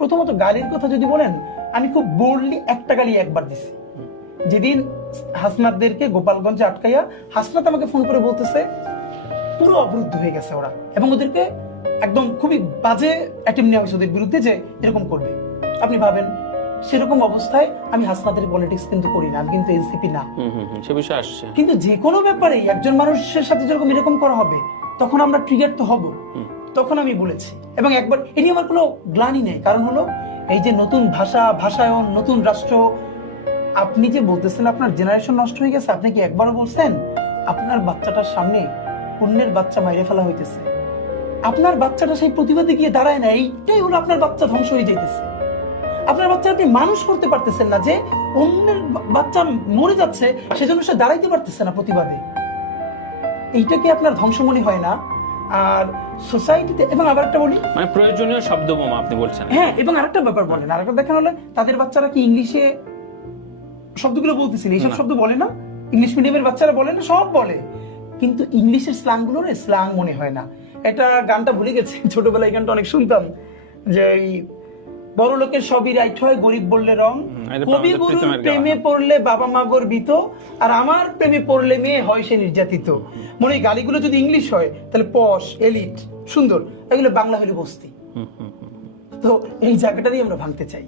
প্রথমত গালির কথা যদি বলেন, আমি খুব বোল্ডলি একটা গালি একবার দিছি, যেদিন হাসনাতদেরকে গোপালগঞ্জে আটকাইয়া হাসনাত আমাকে ফোন করে বলতেছে পুরো অবরুদ্ধ হয়ে গেছে ওরা, এবং ওদেরকে একদম খুবই বাজে অ্যাটেম্প নেওয়া হয়েছে ওদের বিরুদ্ধে যে এরকম করবে। আপনি ভাবেন সেরকম অবস্থায় আমি হাসনাতের পলিটিক্স কিন্তু করি না, আমি কিন্তু এনসিপি না, সে বিষয় আসছে। কিন্তু যে কোনো ব্যাপারেই একজন মানুষের সাথে যখন এরকম করা হবে তখন আমরা ট্রিগার তো হব। তখন আমি বলেছি, এবং একবার এ নিয়ে আমার কোনো গ্লানি নেই, কারণ হলো এই যে নতুন ভাষায়ন, নতুন রাষ্ট্র, আপনি যে বলতেছেন আপনার জেনারেশন নষ্ট হয়ে গেছে, আপনি কি একবারও বলছেন আপনার বাচ্চাটার সামনে অন্যের বাচ্চা মাইরে ফেলা হইতেছে, আপনার বাচ্চাটা সেই প্রতিবাদে গিয়ে দাঁড়ায় না, এইটাই হলো আপনার বাচ্চা ধ্বংস হয়ে যাইতেছে। আপনার বাচ্চা আপনি মানুষ করতে পারতেছেন না, যে অন্যের বাচ্চা মরে যাচ্ছে সেজন্য সে দাঁড়াইতে পারতেছে না প্রতিবাদে, এইটা কি আপনার ধ্বংস মনে হয় না? আর সোসাইটিতে, এবং আবার একটা বলি, মানে প্রয়োজনীয় শব্দ বোমা আপনি বলছেন। হ্যাঁ, এবং আরেকটা ব্যাপার বলেন, আরেকটা দেখেন হলে তাদের বাচ্চারা কি ইংলিশে শব্দগুলো বলতেছেন, এইসব শব্দ বলে না, ইংলিশ মিডিয়ামের বাচ্চারা বলে না, সব বলে, কিন্তু ইংলিশের স্ল্যাং গুলো স্ল্যাং মনে হয় না। এটা গানটা ভুলে গেছে, ছোটবেলায় গানটা অনেক শুনতাম, যে বড় লোকের সবই রাইট হয়, গরিব বললে রং, কবি গুরুর প্রেমে পড়লে বাবা মা গর্বিত, আর আমার প্রেমে পড়লে মেয়ে হয় সে নির্যাতিত। মনে হয় গালিগুলো যদি ইংলিশ হয় তাহলে পশ, এলিট, সুন্দর, এগুলো বাংলা হলে বস্তি। তো এই জায়গাটা দিয়ে আমরা ভাঙতে চাই।